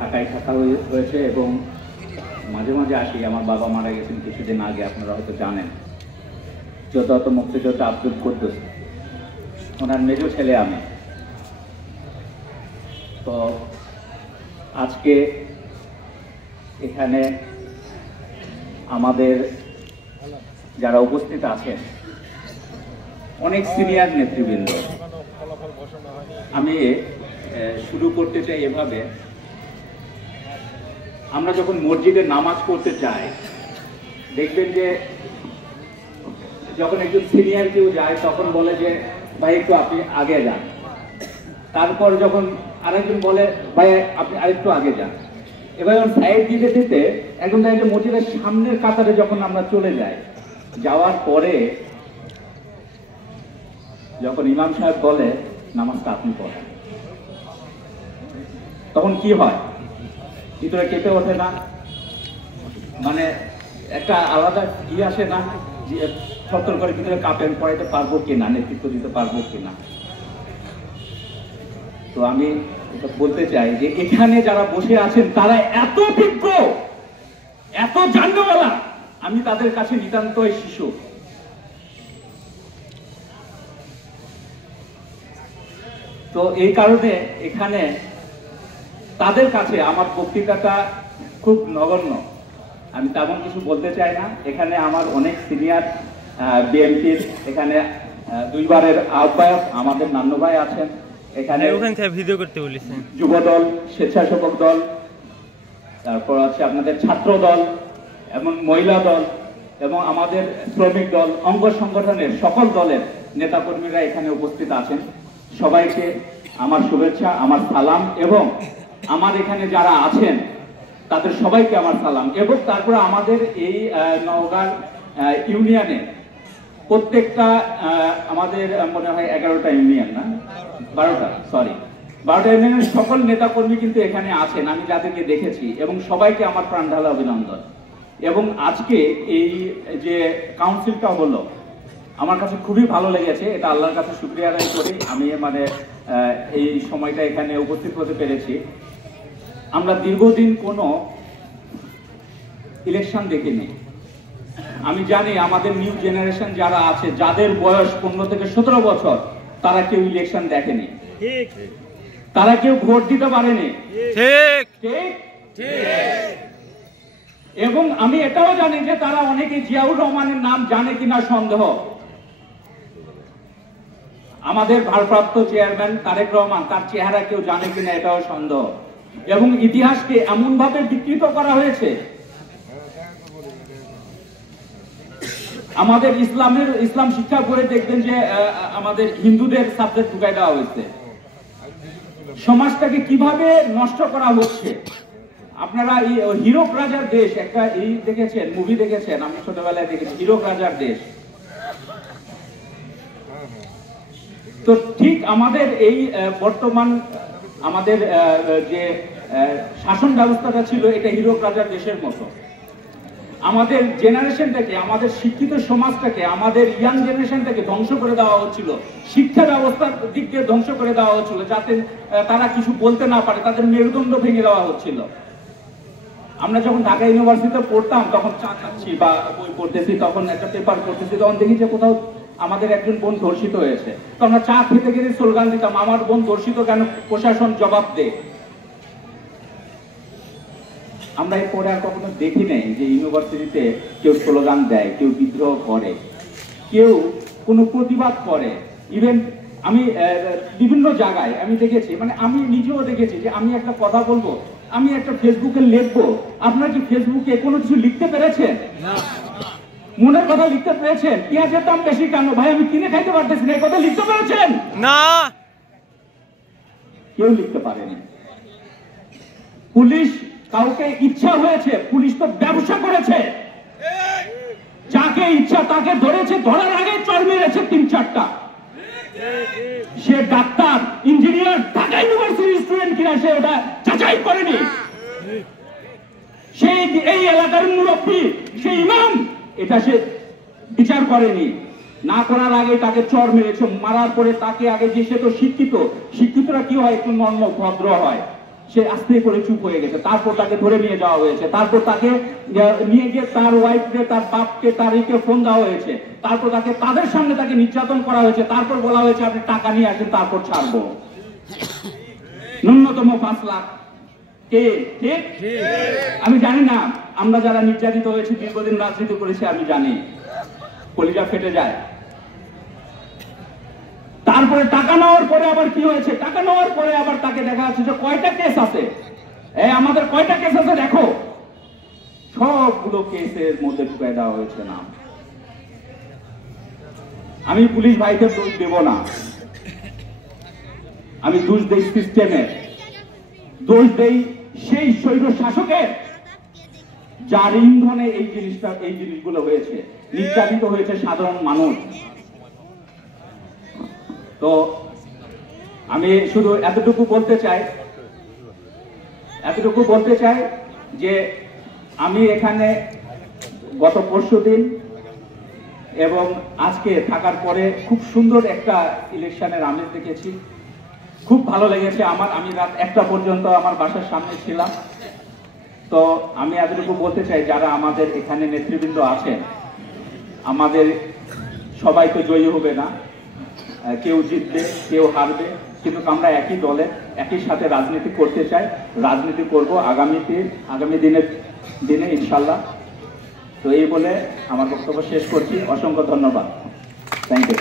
ঢাকায় থাকা হয়েছে এবং মাঝে মাঝে আসি। আমার বাবা মারা গেছেন কিছুদিন আগে, আপনারা হয়তো জানেন। যত মুক্তিযোদ্ধা আব্দুল কুদ্দুস, ওনার মেজ ছেলে আমি। তো আজকে এখানে আমাদের যারা উপস্থিত আছেন অনেক সিনিয়র নেতৃবৃন্দ, আমি শুরু করতে চাই এভাবে। আমরা যখন মসজিদে নামাজ পড়তে যাই, দেখবেন যে যখন একজন সিনিয়র কেউ যায় তখন বলে যে ভাই একটু আপনি আগে যান। তারপর যখন আরেকজন বলে ভাই আপনি আরেকটু আগে যান। এবার সাইড দিতে দিতে একদম দেখেন যে মসজিদের সামনের কাতারে যখন আমরা চলে যাই, যাওয়ার পরে যখন ইমাম সাহেব বলে নামাজটা আপনি পড়েন, তখন কি হয়? ভিতরে কেঁপে ওঠে না? মানে একটা আলাদা আসে না? সতর্ক করে ভিতরে কাঁপেন, পড়াইতে পারবো কিনা, নেতৃত্ব দিতে পারবো কিনা। তো আমি এটা বলতে চাই যে এখানে যারা বসে আছেন তারা এত বিজ্ঞ, এত জাননেওয়ালা, আমি তাদের কাছে নিতান্তই শিশু। তো এই কারণে এখানে তাদের কাছে আমার বক্তৃতাটা খুব নগণ্য, আমি তেমন কিছু বলতে চাই না। এখানে আমার অনেক সিনিয়র বিএনপির এখানে দুইবারের আহ্বায়ক আমাদের নান্নু ভাই আছেন, এখানে ভিডিও করতে বলেছেন যুব দল, স্বেচ্ছাসেবক দল, তারপর আছে আপনাদের ছাত্র দল এবং মহিলা দল এবং আমাদের শ্রমিক দল, অঙ্গ সংগঠনের সকল দলের নেতাকর্মীরা এখানে উপস্থিত আছেন। সবাইকে আমার শুভেচ্ছা, আমার সালাম, এবং আমার এখানে যারা আছেন তাদের সবাইকে আমার সালাম। এবং তারপরে আমাদের এই নওগাঁ ইউনিয়নে প্রত্যেকটা আমাদের মনে হয় 11টা ইউনিয়ন, না 12টা, সরি 12টা ইউনিয়নের সকল নেতাকর্মী কিন্তু এখানে আছেন, আমি যাদেরকে দেখেছি, এবং সবাইকে আমার প্রাণঢালা অভিনন্দন। এবং আজকে এই যে কাউন্সিলটা হলো আমার কাছে খুবই ভালো লেগেছে, এটা আল্লাহর কাছে শুকরিয়া আদায় করি। আমি মানে এই সময়টা এখানে উপস্থিত হতে পেরেছি। আমরা দীর্ঘদিন কোনো ইলেকশন দেখিনি। আমি জানি আমাদের নিউ জেনারেশন যারা আছে, যাদের বয়স 15 থেকে 17 বছর, তারা কেউ ইলেকশন দেখেনি, তারা কেউ ভোট দিতে পারেনি। ঠিক ঠিক ঠিক। এবং আমি এটাও জানি যে তারা অনেকে জিয়াউর রহমানের নাম জানে কিনা সন্দেহ। আমাদের ভারপ্রাপ্ত চেয়ারম্যান তারেক রহমান, তার চেহারা কেউ জানে কিনা এটাও সন্দেহ। এবং ইতিহাসকে এমন ভাবে বিকৃত করা হয়েছে, আমাদের ইসলাম শিক্ষা করে দেখবেন যে আমাদের হিন্দুদের সাবজেক্ট ঢুকাই দেওয়া হয়েছে। সমাজটাকে কিভাবে নষ্ট করা হচ্ছে। আপনারা এই হিরক রাজার দেশ একটা এই দেখেছেন, মুভি দেখেছেন, আমি ছোটবেলায় দেখেছি, হিরক রাজার দেশ। তো ঠিক আমাদের এই বর্তমান আমাদের যে শাসন ব্যবস্থাটা ছিল, এটা হিরক রাজার দেশের মতো। আমাদের জেনারেশনটাকে, আমাদের শিক্ষিত সমাজটাকে, আমাদের ইয়াং জেনারেশনটাকে ধ্বংস করে দেওয়া হচ্ছিল, শিক্ষা ব্যবস্থার দিক দিয়ে ধ্বংস করে দেওয়া হচ্ছিল, যাতে তারা কিছু বলতে না পারে, তাদের মেরুদণ্ড ভেঙে দেওয়া হচ্ছিল। আমরা যখন ঢাকা ইউনিভার্সিটিতে পড়তাম, তখন চা খাচ্ছি বা বই পড়তেছি, তখন একটা পেপার পড়তেছি, তখন দেখি যে কোথাও আমাদের একজন বোন ধর্ষিত হয়েছে। তো আমরা চা খেতে গেলে স্লোগান দিতাম, আমার বোন ধর্ষিত কেন, প্রশাসন জবাব দে। আমরা এরপরে আর কখনো দেখি নাই যে ইউনিভার্সিটিতে কেউ স্লোগান দেয়, কেউ বিদ্রোহ করে, কেউ কোনো প্রতিবাদ করে। ইভেন আমি বিভিন্ন জায়গায় আমি দেখেছি, মানে আমি নিজেও দেখেছি যে আমি একটা কথা বলবো, আমি একটা ফেসবুকে লিখবো, আপনারা কি ফেসবুকে কোনো কিছু লিখতে পেরেছেন? মনের কথা লিখতে পেরেছেন? পেঁয়াজের দাম বেশি কেন ভাই, আমি কিনে খাইতে পারতেছি না, এই কথা লিখতে পেরেছেন? না, কেউ লিখতে পারেনি। পুলিশ কাউকে ইচ্ছা হয়েছে, পুলিশ তো ব্যবসা করেছে, যাকে ইচ্ছা তাকে ধরেছে, ধরার আগে চর মেরেছে 3-4টা। সে ডাক্তার, ইঞ্জিনিয়ার, ঢাকা ইউনিভার্সিটির স্টুডেন্ট কিনা সে ওটা যাচাই করেনি। সে এই এলাকার মুরব্বী, সে ইমাম, এটা সে বিচার করেনি। না করার আগে তাকে চর মেরেছে, মারার পরে তাকে আগে যে, সে তো শিক্ষিত, শিক্ষিতরা কি হয়, একটু নম্র ভদ্র হয়, সে আস্তে করে চুপ হয়ে গেছে। তারপর তাকে ধরে নিয়ে যাওয়া হয়েছে, তারপর তাকে নিয়ে গিয়ে তার ওয়াইফকে, তার বাপকে, তার ইকে ফোন দেওয়া হয়েছে, তারপর তাকে তাদের সামনে তাকে নির্যাতন করা হয়েছে, তারপর বলা হয়েছে আপনি টাকা নিয়ে আসেন তারপর ছাড়বো। ন্যূনতম 5 লাখ। কে ঠিক? আমি জানি না, আমরা যারা নির্যাতিত হয়েছি, দীর্ঘদিন রাজনীতি করেছি, আমি জানি কলিজা ফেটে যায়। তারপরে টাকা নেওয়ার পরে আবার কি হয়েছে, টাকা নেওয়ার পরে আবার তাকে দেখা যাচ্ছে যে কয়টা কেস আছে, আমাদের কয়টা কেস আছে দেখো, সবগুলো কেসের মধ্যে ঢুকাই দেওয়া হয়েছে না। আমি পুলিশ ভাইদের দোষ দেব না, আমি দোষ দেই সিস্টেমের, দোষ দেই সেই স্বৈর শাসকের যার ইন্ধনে এই জিনিসগুলো হয়েছে, নির্যাতিত হয়েছে সাধারণ মানুষ। তো আমি শুধু এতটুকু বলতে চাই যে আমি এখানে গত পরশুদিন এবং আজকে থাকার পরে খুব সুন্দর একটা ইলেকশনের আমেজ দেখেছি, খুব ভালো লেগেছে আমার। আমি রাত 1টা পর্যন্ত আমার বাসার সামনে ছিলাম। তো আমি এতটুকু বলতে চাই, যারা আমাদের এখানে নেতৃবৃন্দ আছেন, আমাদের সবাই তো জয়ী হবে না, কেউ জিতবে কেউ হারবে, কিন্তু আমরা একই দলে একই সাথে রাজনীতি করতে চাই, রাজনীতি করব আগামী দিনে ইনশাল্লাহ। তো এই বলে আমার বক্তব্য শেষ করছি। অসংখ্য ধন্যবাদ। Thank you.